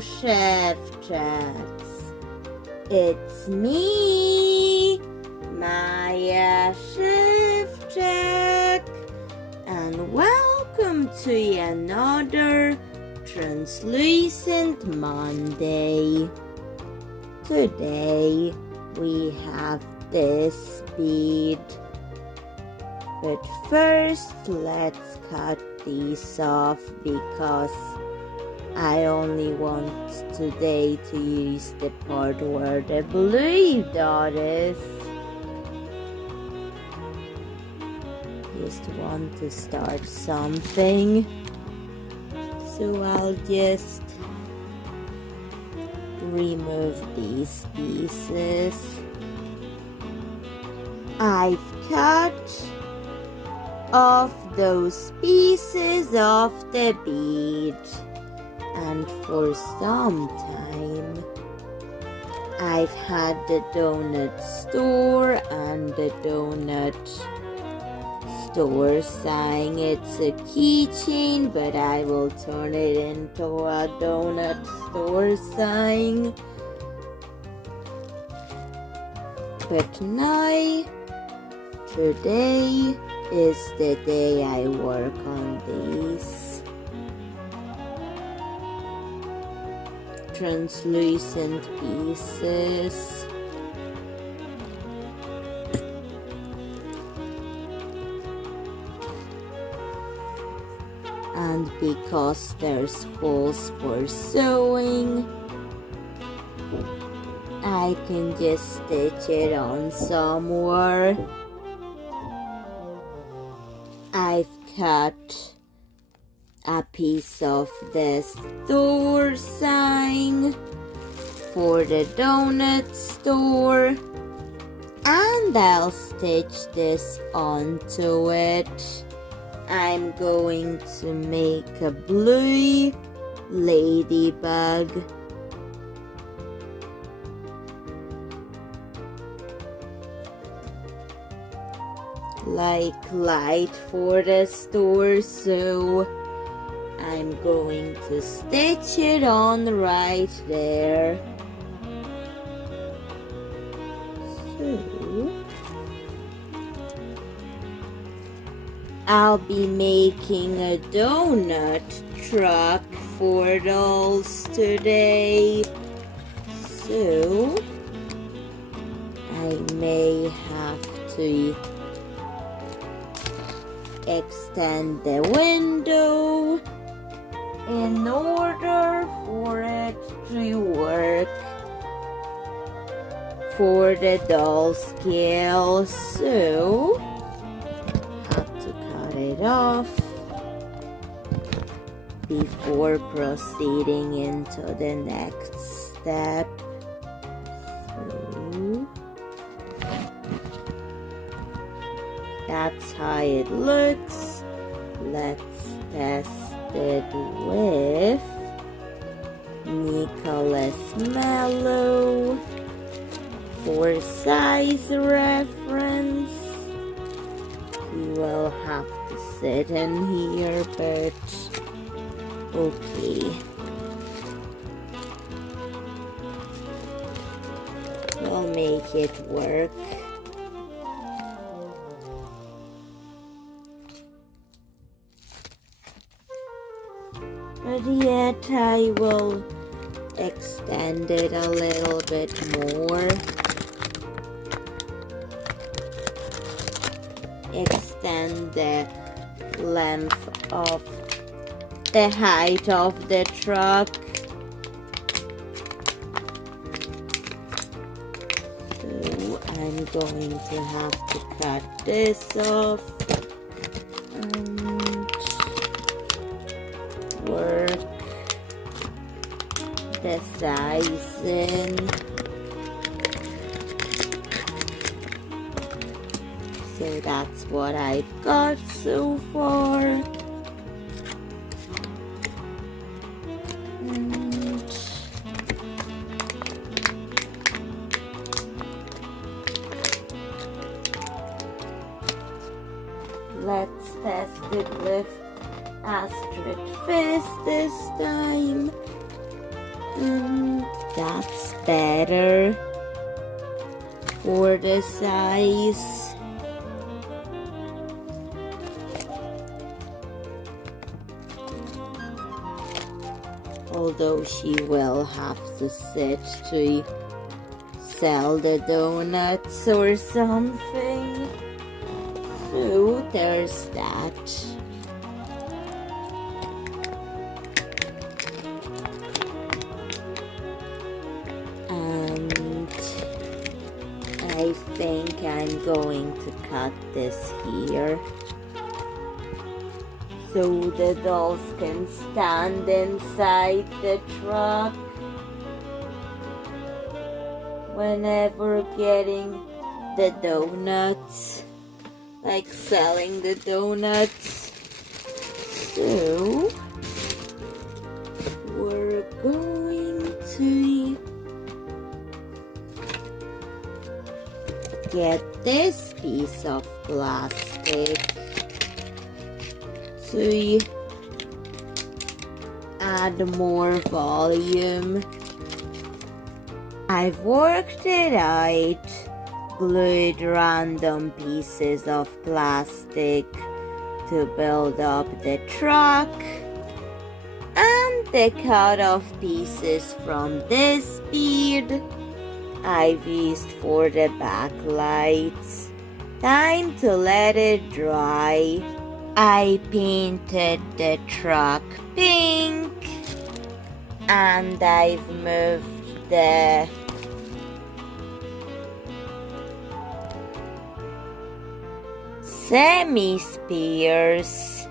Szewczaks. It's me, Maja Szewczak, and welcome to another Translucent Monday. Today we have this bead, but first let's cut these off because I only want today to use the part where the blue dot is. Just want to start something, so I'll just remove these pieces. I've cut off those pieces of the bead, and for some time I've had the donut store and the donut store saying it's a keychain, but I will turn it into a donut store sign. But now, today is the day I work on these translucent pieces. And because there's holes for sewing, I can just stitch it on somewhere. I've cut a piece of the store sign for the donut store, and I'll stitch this onto it. I'm going to make a blue ladybug. Like light for the store, so I'm going to stitch it on right there. So I'll be making a donut truck for dolls today, so I may have to extend the window in order for it to work for the doll scale, so have to cut it off before proceeding into the next step. So that's how it looks. Let's test it with Nicholas Mellow for size reference. He will have to sit in here, but okay. We'll make it work. But yet I will extend it a little bit more. Extend the length of the height of the truck. So I'm going to have to cut this off and work the size in. So that's what I've got so far. And let's test it with Astrid Fist this time. That's better for the size. Although she will have to sit to sell the donuts or something. So there's that. And I think I'm going to cut this here, so the dolls can stand inside the truck whenever getting the donuts, like selling the donuts. So we're going to get this piece of plastic to add more volume. I've worked it out, glued random pieces of plastic to build up the truck, and the cut off pieces from this bead I've used for the backlights. Time to let it dry. I painted the truck pink, and I've moved the semi-spheres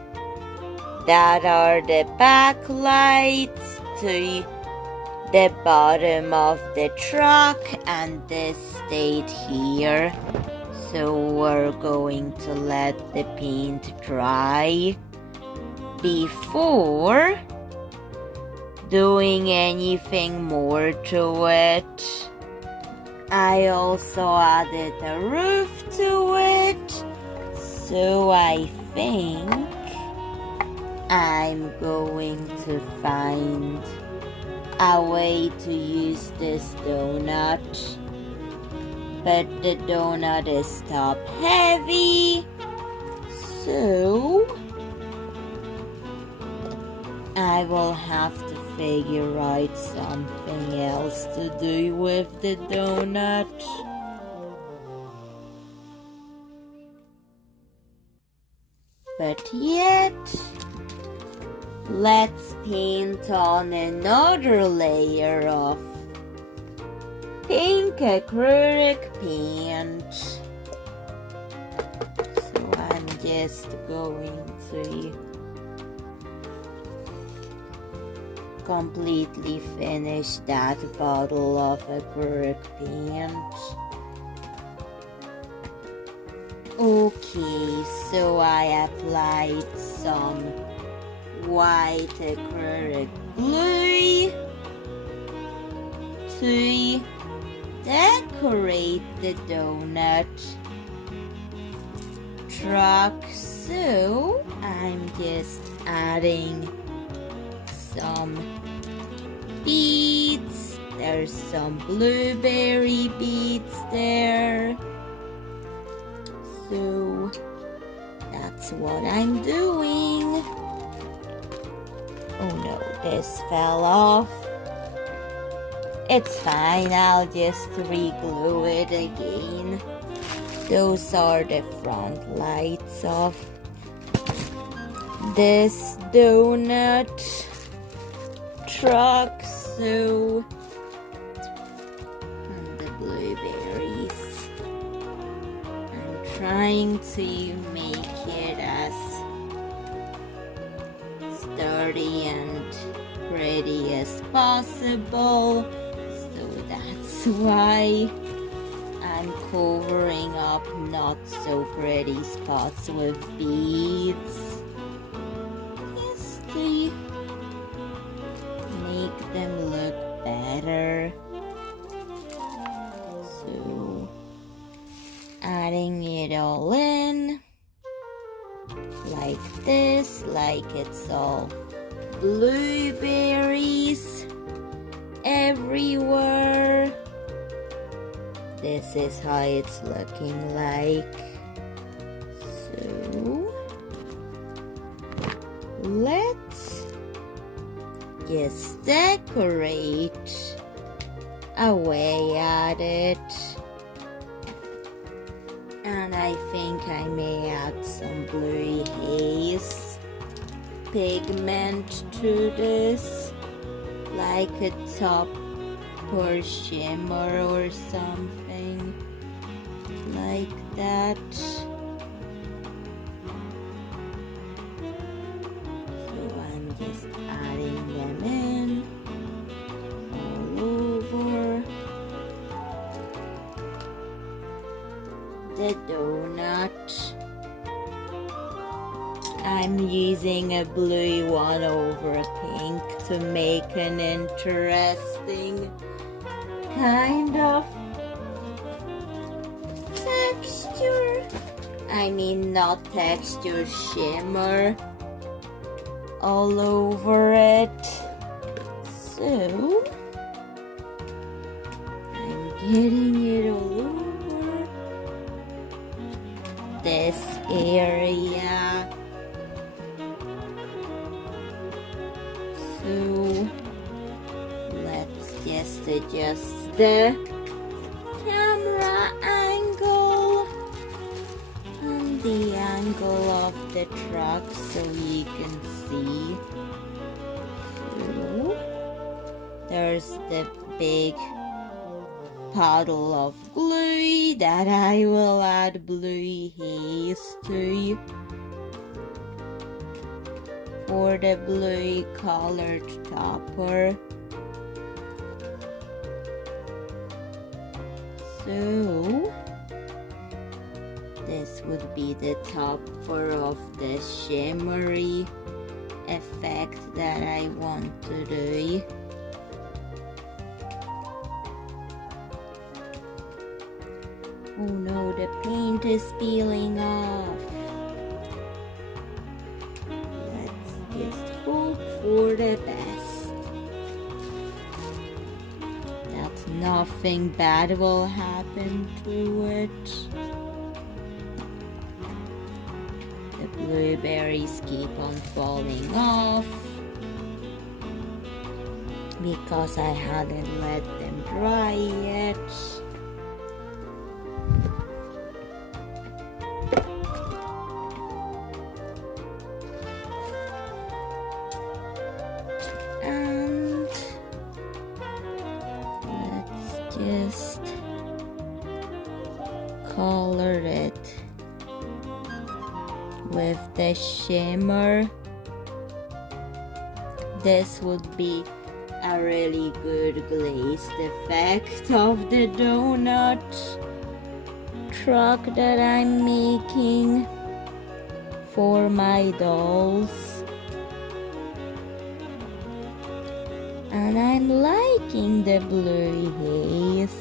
that are the backlights to the bottom of the truck, and this stayed here. So we're going to let the paint dry before doing anything more to it. I also added a roof to it, so I think I'm going to find a way to use this donut. But the donut is top heavy, so I will have to figure out something else to do with the donut. But yet, let's paint on another layer of pink acrylic paint. So I'm just going to completely finish that bottle of acrylic paint. Okay, so I applied some white acrylic glue to decorate the donut truck. So I'm just adding some beads. There's some blueberry beads there. So that's what I'm doing. Oh no, this fell off. It's fine, I'll just re-glue it again. Those are the front lights of this donut truck. So, and the blueberries. I'm trying to make it as sturdy and pretty as possible. That's why I'm covering up not so pretty spots with beads, just to make them look better. So adding it all in like this, like it's all blueberries. everywhere. This is how it's looking like. So let's just decorate away at it. And I think I may add some bluey haze pigment to this, like a top or shimmer or something like that. So I'm just adding them in all over the donut. I'm using a blue one over a pink to make an interesting kind of texture. I mean, not texture, shimmer all over it. So I'm getting it all over this area. So let's just adjust the camera angle and the angle of the truck so you can see. So there's the big puddle of glue that I will add blue haze to for the blue colored topper. So this would be the topper of the shimmery effect that I want to do. Oh no, the paint is peeling off. Just hope for the best that nothing bad will happen to it. The blueberries keep on falling off because I hadn't let them dry yet. Just color it with the shimmer. This would be a really good glazed effect of the donut truck that I'm making for my dolls. And I'm liking the blue haze.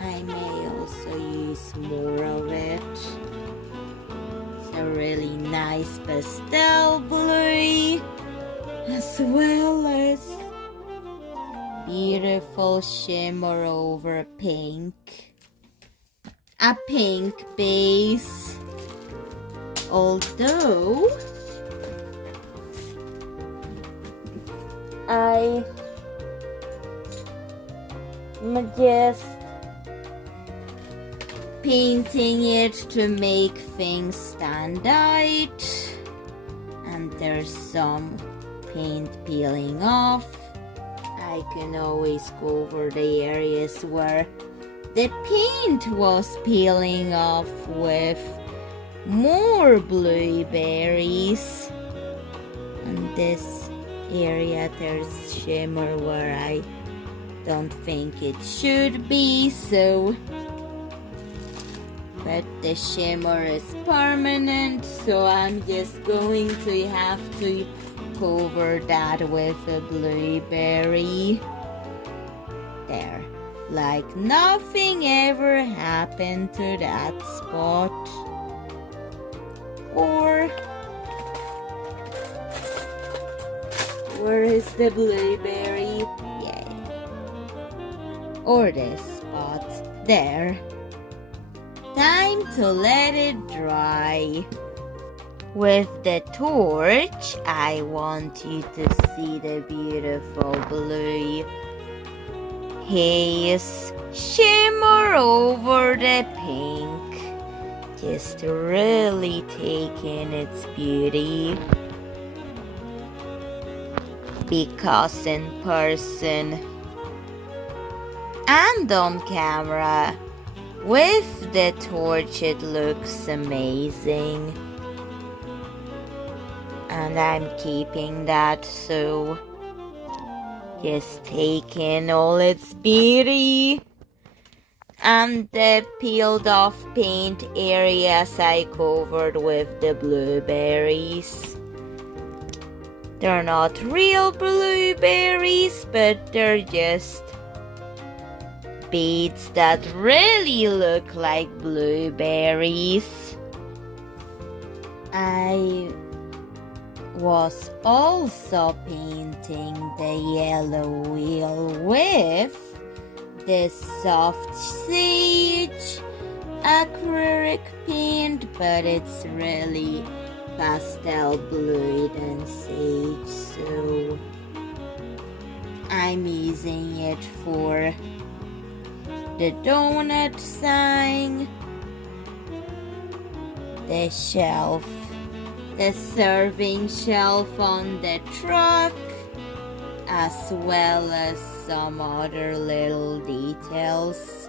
I may also use more of it. It's a really nice pastel blue, as well as beautiful shimmer over pink. A pink base. Although I'm just painting it to make things stand out, and there's some paint peeling off. I can always go over the areas where the paint was peeling off with more blueberries, and this area there's shimmer where I don't think it should be, so but the shimmer is permanent, so I'm just going to have to cover that with a blueberry. There, like nothing ever happened to that spot. Or where is the blueberry? Yeah, or this spot there. Time to let it dry. With the torch, I want you to see the beautiful blue haze shimmer over the pink, just really take in its beauty. Because in person and on camera, with the torch it looks amazing. And I'm keeping that, so just take in all its beauty. And the peeled off paint areas I covered with the blueberries. They're not real blueberries, but they're just beads that really look like blueberries. I was also painting the yellow wheel with this soft sage acrylic paint, but it's really pastel blue than sage, so I'm using it for the donut sign, the shelf, the serving shelf on the truck, as well as some other little details.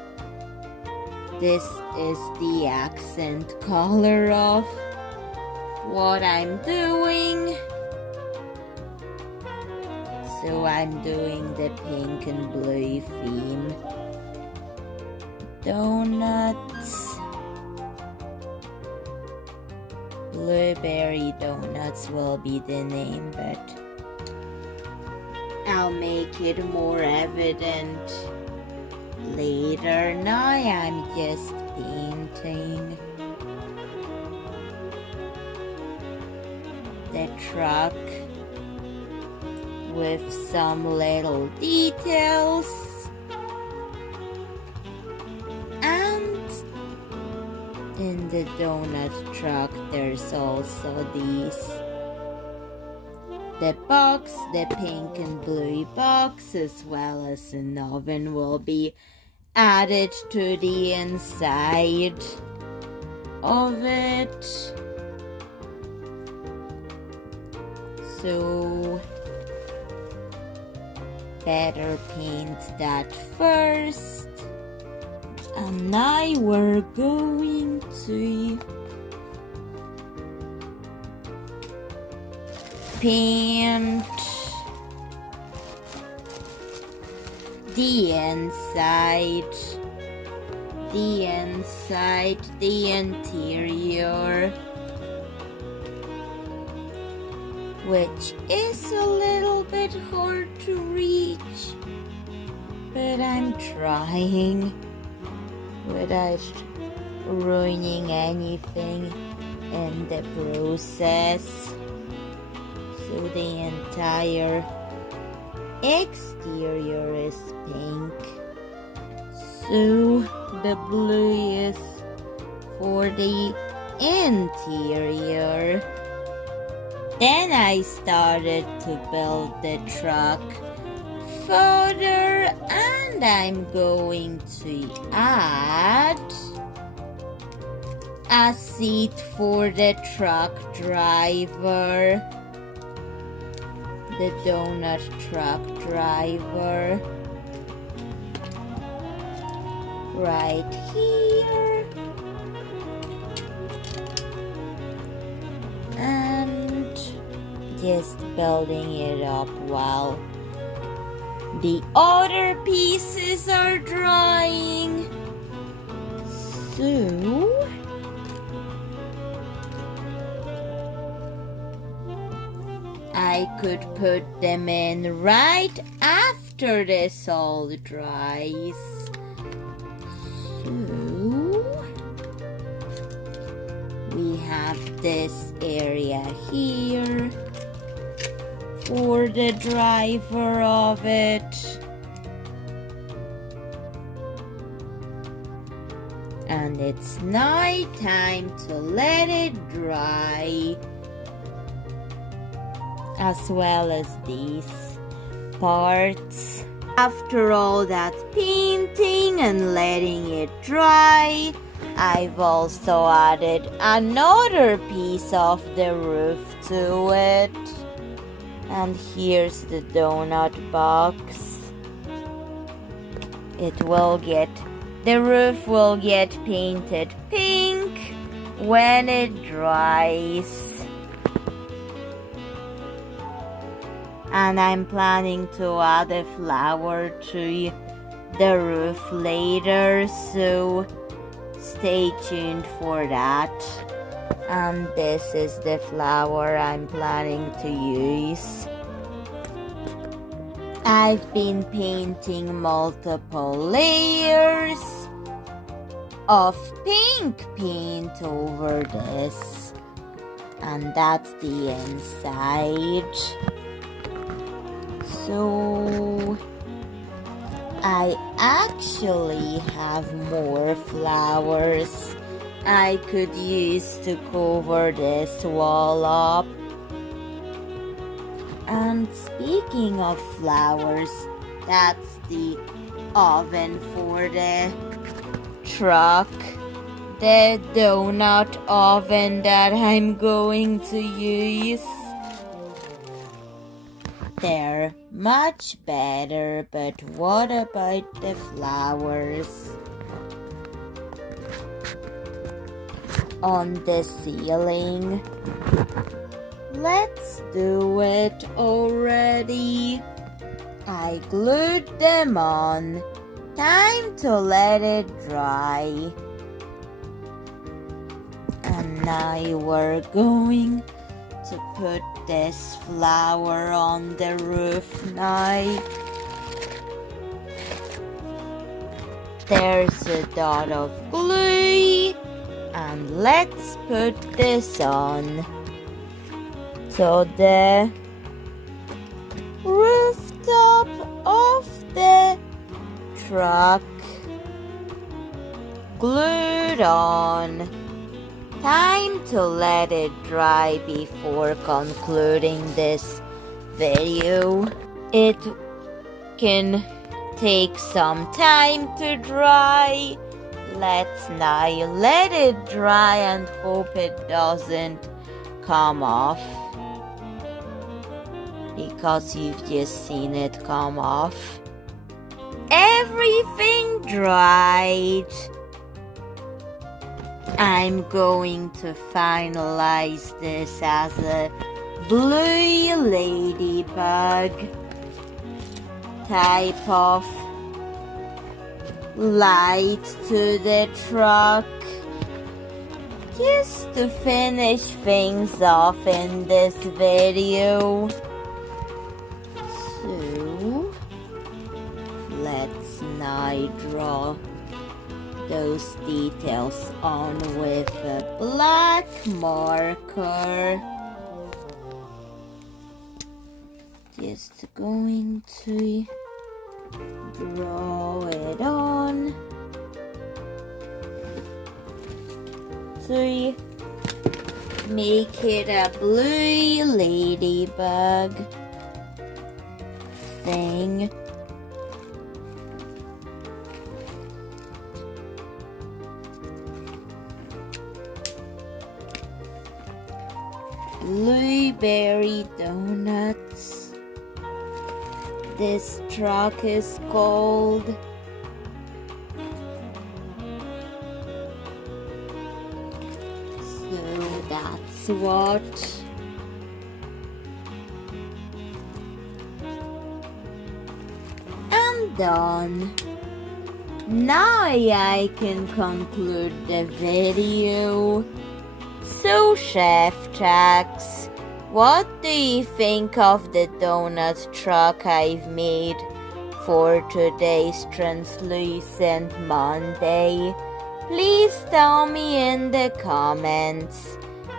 This is the accent color of what I'm doing. So I'm doing the pink and blue theme. Donuts. Blueberry donuts will be the name, but I'll make it more evident later. Now I'm just painting the truck with some little details. And in the donut truck there's also the box, the pink and blue box, as well as an oven will be added to the inside of it. So better paint that first. And now we're going to paint the inside, the interior, which is a little bit hard to reach, but I'm trying without ruining anything in the process. So the entire exterior is pink. So the blue is for the interior. Then I started to build the truck further, and I'm going to add a seat for the truck driver, the donut truck driver, right here, and just building it up while the other pieces are drying. So I could put them in right after this all dries. So we have this area here for the driver of it. and it's night time to let it dry, as well as these parts. After all that painting and letting it dry, I've also added another piece of the roof to it. And here's the donut box. The roof will get painted pink when it dries. And I'm planning to add a flower to the roof later, so stay tuned for that. And this is the flower I'm planning to use. I've been painting multiple layers of pink paint over this, and that's the inside. So I actually have more flowers I could use to cover this wall up. And speaking of flowers, that's the oven for the truck, the donut oven that I'm going to use. They're much better, but what about the flowers on the ceiling? Let's do it already. I glued them on. Time to let it dry. And now we're going to put this flower on the roof now. There's a dot of glue, and let's put this on. So the rooftop of the truck glued on. Time to let it dry before concluding this video. It can take some time to dry. Let's now let it dry and hope it doesn't come off, because you've just seen it come off. Everything dried. I'm going to finalize this as a blue ladybug type of light to the truck, just to finish things off in this video. So let's now draw those details on with a black marker. Just going to draw it on to make it a blue ladybug thing. Blueberry donuts. This truck is called. So that's what. And done. Now I can conclude the video. So, Chef Jax, what do you think of the donut truck I've made for today's Translucent Monday? Please tell me in the comments.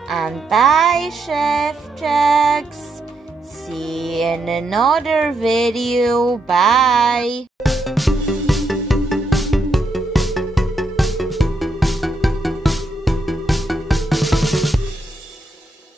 And bye, Chef Jax. See you in another video. Bye.